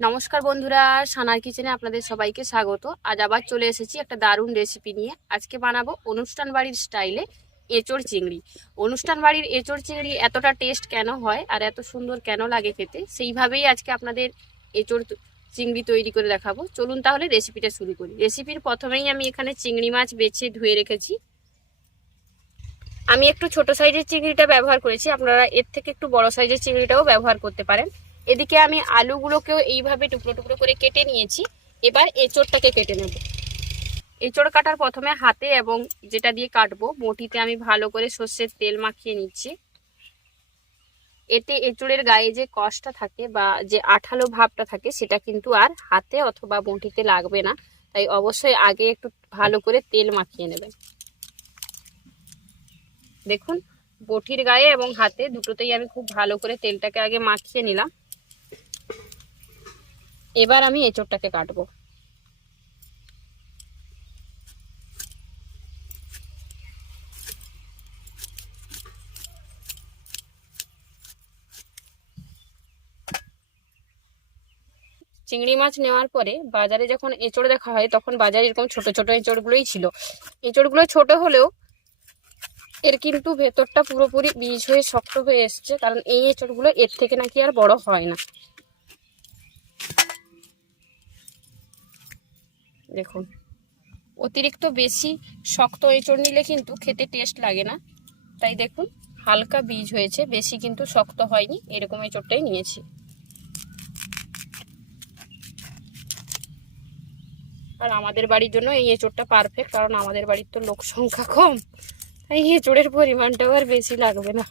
নমস্কার বন্ধুরা, সানার কিচেনে আপনাদের সবাইকে স্বাগত। আজ আবার চলে এসেছি একটা দারুণ রেসিপি নিয়ে। আজকে বানাবো অনুষ্ঠান বাড়ির স্টাইলে এঁচড় চিংড়ি। অনুষ্ঠান বাড়ির এঁচড় চিংড়ি এতটা টেস্ট কেন হয় আর এত সুন্দর কেন লাগে খেতে, সেইভাবেই আজকে আপনাদের এঁচড় চিংড়ি তৈরি করে দেখাবো। চলুন তাহলে রেসিপিটা শুরু করি। রেসিপির প্রথমেই আমি এখানে চিংড়ি মাছ বেছে ধুয়ে রেখেছি। আমি একটু ছোট সাইজের চিংড়িটা ব্যবহার করেছি। আপনারা এর থেকে একটু বড় সাইজের চিংড়িটাও ব্যবহার করতে পারেন। এদিকে আমি আলুগুলোকেও এইভাবে টুকরো টুকরো করে কেটে নিয়েছি। এবার এঁচড়টাকে কেটে নেব। এঁচড় কাটার প্রথমে হাতে এবং যেটা দিয়ে কাটবো, বটিতে আমি ভালো করে সর্ষের তেল মাখিয়ে নিচ্ছি। এতে এঁচড়ের গায়ে যে কষটা থাকে বা যে আঠালো ভাবটা থাকে, সেটা কিন্তু আর হাতে অথবা বটিতে লাগবে না। তাই অবশ্যই আগে একটু ভালো করে তেল মাখিয়ে নেবেন। দেখুন, বটির গায়ে এবং হাতে দুটোতেই আমি খুব ভালো করে তেলটাকে আগে মাখিয়ে নিলাম। এবার আমি এঁচড়টাকে কাটবো। চিংড়ি মাছ নেওয়ার পরে বাজারে যখন এঁচড় দেখা হয়, তখন বাজারে এরকম ছোট ছোট এঁচড়গুলোই ছিল। এঁচড়গুলো ছোট হলেও এর কিন্তু ভেতরটা পুরোপুরি বীজ হয়ে শক্ত হয়ে এসছে, কারণ এই এঁচড়গুলো এর থেকে নাকি আর বড় হয় না। দেখুন। অতিরিক্ত বেশি শক্ত এঁচড় নিলে কিন্তু খেতে টেস্ট লাগে না। তাই দেখুন, হালকা বীজ হয়েছে, বেশি কিন্তু শক্ত হয়নি, এরকম এঁচড়টাই নিয়েছি। আর আমাদের বাড়ির জন্য এই এঁচড়টা পারফেক্ট কারণ আমাদের বাড়ির তো লোক সংখ্যা কম, তাই এঁচড়ের পরিমাণটাও আর বেশি লাগবে না।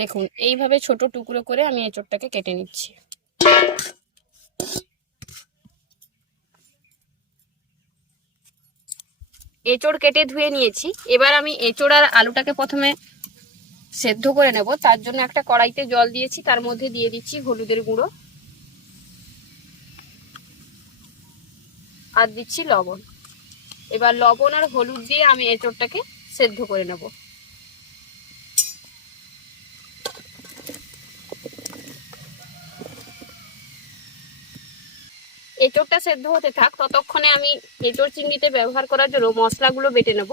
দেখুন, এইভাবে ছোট টুকরো করে আমি এঁচড়টাকে কেটে নিচ্ছি। এঁচড় কেটে ধুয়ে নিয়েছি। এবার আমি এঁচড় আর আলুটাকে প্রথমে সেদ্ধ করে নেব। তার জন্য একটা কড়াইতে জল দিয়েছি। তার মধ্যে দিয়ে দিচ্ছি হলুদের গুঁড়ো। আর দিচ্ছি লবণ। এবার লবণ আর হলুদ দিয়ে আমি এঁচড়টাকে সেদ্ধ করে নেব। এঁচড়টা সেদ্ধ হতে থাক ততক্ষণে আমি এঁচড় চিংড়িতে ব্যবহার করার জন্য মশলাগুলো বেটে নেব।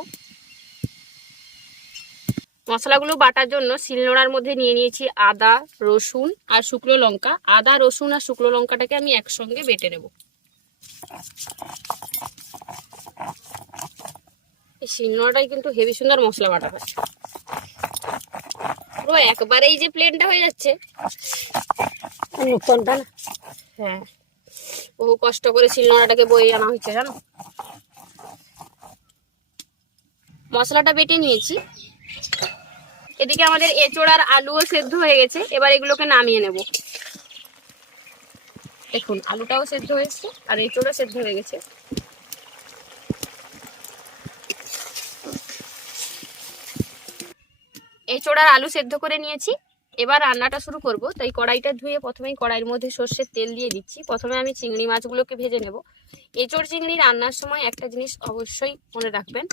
মশলাগুলো বাটার জন্য শিলনোড়ার মধ্যে নিয়ে নিয়েছি আদা রসুন আর শুকনো লঙ্কা। আদা রসুন আর শুকনো লঙ্কাটাকে আমি একসঙ্গে বেটে নেব। এই শিলনোড়াটাই কিন্তু হেভি সুন্দর মশলা বাটা হয়। পুরো একবারেই যে প্লেনটা হয়ে যাচ্ছে। নতুনটা না? হ্যাঁ। বহু কষ্ট করে শিলনোড়াটাকে বয়ে আনা হয়েছে, জানো? মশলাটা বেটে নিয়েছি। এদিকে আমাদের এঁচড় আর আলুও সেদ্ধ হয়ে গেছে, এবার এগুলোকে নামিয়ে নেব। দেখুন, আলুটাও সেদ্ধ হয়েছে, আর এঁচড়ও সেদ্ধ হয়ে গেছে। এঁচড় আর আলু সেদ্ধ করে নিয়েছি। এবার রান্নাটা শুরু করব। তাই কড়াইটা ধুয়ে প্রথমেই কড়াইয়ের মধ্যে সর্ষের তেল দিয়ে দিচ্ছি। প্রথমে আমি চিংড়ি মাছগুলোকে ভেজে নেব। এঁচড় চিংড়ি রান্নার সময় একটা জিনিস অবশ্যই মনে রাখবেন,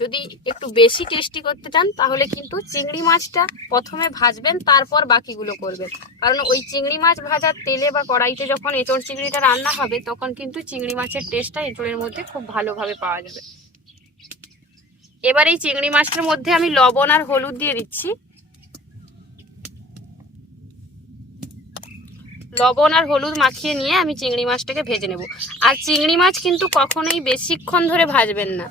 যদি একটু বেশি টেস্টি করতে চান তাহলে কিন্তু চিংড়ি মাছটা প্রথমে ভাজবেন, তারপর বাকিগুলো করবেন। কারণ ওই চিংড়ি মাছ ভাজার তেলে বা কড়াইতে যখন এঁচড় চিংড়িটা রান্না হবে, তখন কিন্তু চিংড়ি মাছের টেস্টটা এঁচড়ের মধ্যে খুব ভালোভাবে পাওয়া যাবে। এবার এই চিংড়ি মাছটার মধ্যে আমি লবণ আর হলুদ দিয়ে দিচ্ছি। লবণ আর হলুদ মাখিয়ে নিয়ে আমি চিংড়ি মাছটাকে ভেজে নেব। আর চিংড়ি মাছ কিন্তু কখনোই বেশিক্ষণ ধরে ভাজবেন না।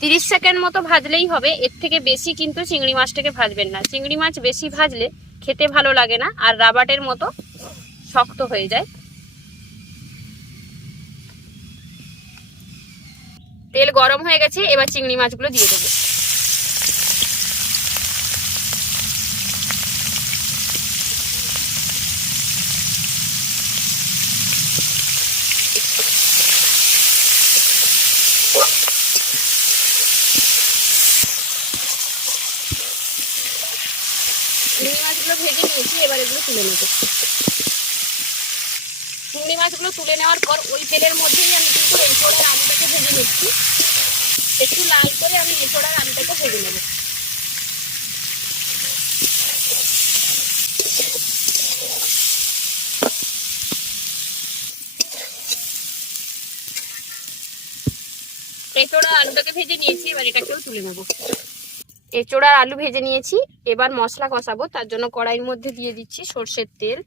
তিরিশ সেকেন্ড মতো ভাজলেই হবে, এর থেকে বেশি কিন্তু চিংড়ি মাছটাকে ভাজবেন না। চিংড়ি মাছ বেশি ভাজলে খেতে ভালো লাগে না, আর রাবাটের মতো শক্ত হয়ে যায়। তেল গরম হয়ে গেছে, এবার চিংড়ি মাছগুলো দিয়ে দেবো চিংড়ি মাছগুলো ভেজে নিয়েছি এবার এগুলো তুলে নেব। চিংড়ি মাছগুলো তুলে নেওয়ার পর ওই তেলের মধ্যেই আমি কিন্তু এই আলুটাকে ভেজে নিচ্ছি। একটু লাল করে আমি এঁচোড় আলুটাকে ভেজে নেব। এঁচোড়া আলুটাকে ভেজে নিয়েছি, এবার এটাকেও তুলে নেব। এঁচোড়া আলু ভেজে নিয়েছি। এবার মশলা কষাবো, তার জন্য কড়াইয়ের মধ্যে দিয়ে দিচ্ছি সর্ষের তেল।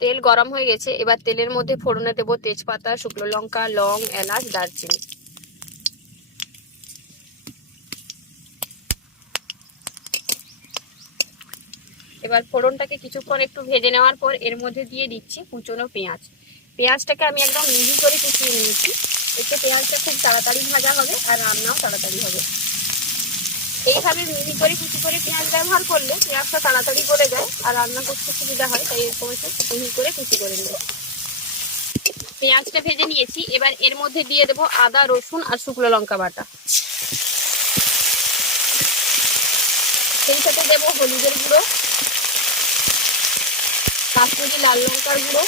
তেল গরম হয়ে গেছে, এবার তেলের মধ্যে ফোড়নে দেবো তেজপাতা, শুকনো লঙ্কা, লং, এলাচ, দারচিনি। এবার ফোড়নটাকে কিছুক্ষণ একটু ভেজে নেওয়ার পর এর মধ্যে দিয়ে দিচ্ছি কুচনো পেঁয়াজ। পেঁয়াজটাকে আমি একদম মিহি করে কুচিয়ে নিয়েছি। এতে পেঁয়াজটা খুব তাড়াতাড়ি ভাজা হবে আর রান্নাও তাড়াতাড়ি হবে। এইভাবে মিহি করে কুচি করে পেঁয়াজ ব্যবহার করলে পেঁয়াজটা তাড়াতাড়ি গলে যায় আর রান্না করতে সুবিধা হয়, তাই এরকম একটু মিহি করে কুচি করে নেব। পেঁয়াজটা ভেজে নিয়েছি, এবার এর মধ্যে দিয়ে দেবো আদা, রসুন আর শুকনো লঙ্কা বাটা। সেই সাথে দেবো হলুদের গুঁড়ো, কাশ্মীরি লাল লঙ্কার গুঁড়ো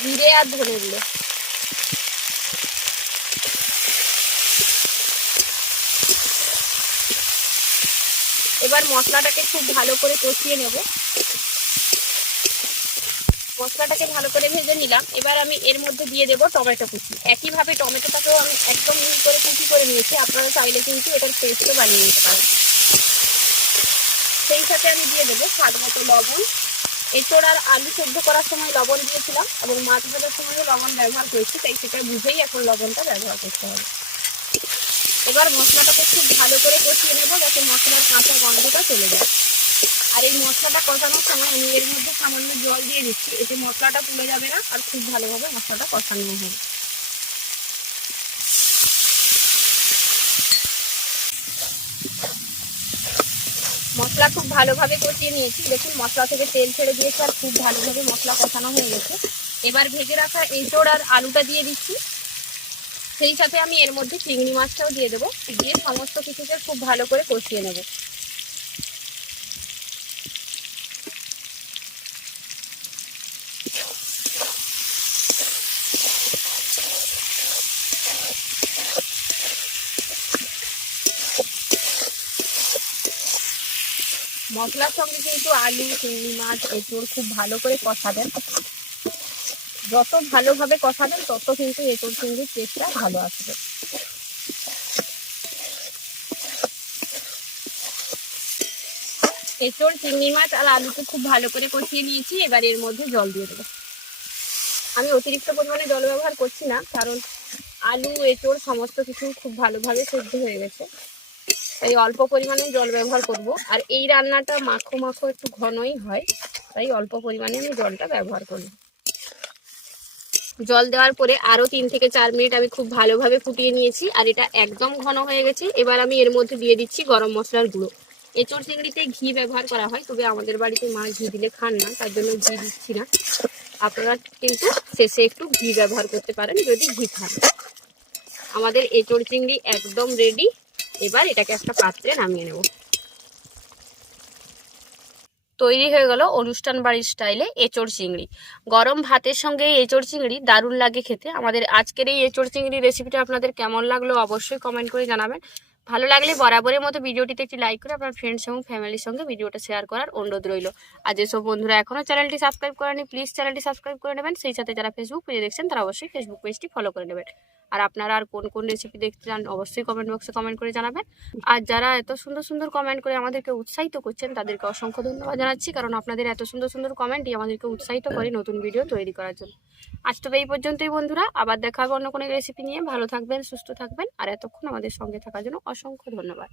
জিরে আর ধনে গুঁড়ো। এবার মশলাটাকে খুব ভালো করে কষিয়ে নেব। মশলাটাকে ভালো করে ভেজে নিলাম। এবার আমি এর মধ্যে দিয়ে দেবো টমেটো কুচি। একইভাবে টমেটোটাকেও আমি একদম মিহি করে কুচি করে নিয়েছি। আপনারা চাইলে কিন্তু এটার পেস্টও বানিয়ে নিতে পারেন। সেই সাথে আমি দিয়ে দেবো স্বাদ মতো লবণ। এঁচোড় আর আলু সেদ্ধ করার সময় লবণ দিয়েছিলাম এবং মাছ ভাজার সময়ও লবণ ব্যবহার করেছি, তাই সেটা বুঝেই এখন লবণটা ব্যবহার করতে হবে। এবার মশলাটাকে খুব ভালো করে কষিয়ে নেব যাতে মশলার কাঁচা গন্ধটা চলে যায়। আর এই মশলাটা কষানোর সময় আমি এর মধ্যে সামান্য জল দিয়ে দিচ্ছি, এতে মশলাটা তুলে যাবে না আর খুব ভালোভাবে মশলাটা কষানো হবে। মশলা খুব ভালোভাবে কষিয়ে নিয়েছি। দেখুন, মশলা থেকে তেল ছেড়ে দিয়েছি আর খুব ভালোভাবে মশলা কষানো হয়ে গেছে। এবার ভেজে রাখা এঁচোড় আর আলুটা দিয়ে দিচ্ছি। সেই সাথে আমি এর মধ্যে চিংড়ি মাছটাও দিয়ে দেবো। দিয়ে সমস্ত কিছুকে খুব ভালো করে কষিয়ে নেব। মশলার সঙ্গে কিন্তু আলু, চিংড়ি মাছ এঁচড় খুব ভালো করে কষাবেন। যত ভালোভাবে কষাবেন, তত কিন্তু এঁচড় চিংড়ির টেস্টটা ভালো আসবে। এঁচড়, চিংড়ি মাছ আর আলুকে খুব ভালো করে কষিয়ে নিয়েছি, এবার এর মধ্যে জল দিয়ে দেবো। আমি অতিরিক্ত পরিমাণে জল ব্যবহার করছি না, কারণ আলু, এঁচড় সমস্ত কিছু খুব ভালোভাবে সেদ্ধ হয়ে গেছে। তাই অল্প পরিমাণে জল ব্যবহার করব। আর এই রান্নাটা মাখো মাখো একটু ঘনই হয়, তাই অল্প পরিমাণে আমি জলটা ব্যবহার করব। জল দেওয়ার পরে আরও তিন থেকে চার মিনিট আমি খুব ভালোভাবে ফুটিয়ে নিয়েছি, আর এটা একদম ঘন হয়ে গেছে। এবার আমি এর মধ্যে দিয়ে দিচ্ছি গরম মশলার গুঁড়ো। এঁচড় চিংড়িতে ঘি ব্যবহার করা হয়, তবে আমাদের বাড়িতে মা ঘি দিলে খান না, তার জন্য ঘি দিচ্ছি না। আপনারা কিন্তু শেষে একটু ঘি ব্যবহার করতে পারেন যদি ঘি খান। আমাদের এঁচড় চিংড়ি একদম রেডি এবার এটাকে একটা পাত্রে নামিয়ে নেব। তৈরি হয়ে গেল অনুষ্ঠান বাড়ির স্টাইলে এঁচড় চিংড়ি। গরম ভাতের সঙ্গে এই এঁচড় চিংড়ি দারুণ লাগে খেতে। আমাদের আজকের এই এঁচড় চিংড়ি রেসিপিটা আপনাদের কেমন লাগল অবশ্যই কমেন্ট করে জানাবেন। ভালো লাগলে বরাবরের মতো ভিডিওটিতে একটি লাইক করে আপনার ফ্রেন্ডস এবং ফ্যামিলির সঙ্গে ভিডিওটা শেয়ার করার অনুরোধ রইল। আর যেসব বন্ধুরা এখনও চ্যানেলটি সাবস্ক্রাইব করেনি প্লিজ চ্যানেলটি সাবস্ক্রাইব করে নেবেন। সেই সাথে যারা ফেসবুক পেজে দেখছেন, তারা অবশ্যই ফেসবুক পেজটি ফলো করে নেবেন। আর আপনারা আর কোন কোন রেসিপি দেখতে চান, অবশ্যই কমেন্ট বক্সে কমেন্ট করে জানাবেন। আর যারা এত সুন্দর সুন্দর কমেন্ট করে আমাদেরকে উৎসাহিত করছেন, তাদেরকে অসংখ্য ধন্যবাদ জানাচ্ছি, কারণ আপনাদের এত সুন্দর সুন্দর কমেন্টই আমাদেরকে উৎসাহিত করে নতুন ভিডিও তৈরি করার জন্য। আজ তবে এই পর্যন্তই বন্ধুরা, আবার দেখা হবে অন্য কোনো রেসিপি নিয়ে। ভালো থাকবেন, সুস্থ থাকবেন, আর এতক্ষণ আমাদের সঙ্গে থাকার জন্য অসংখ্য ধন্যবাদ।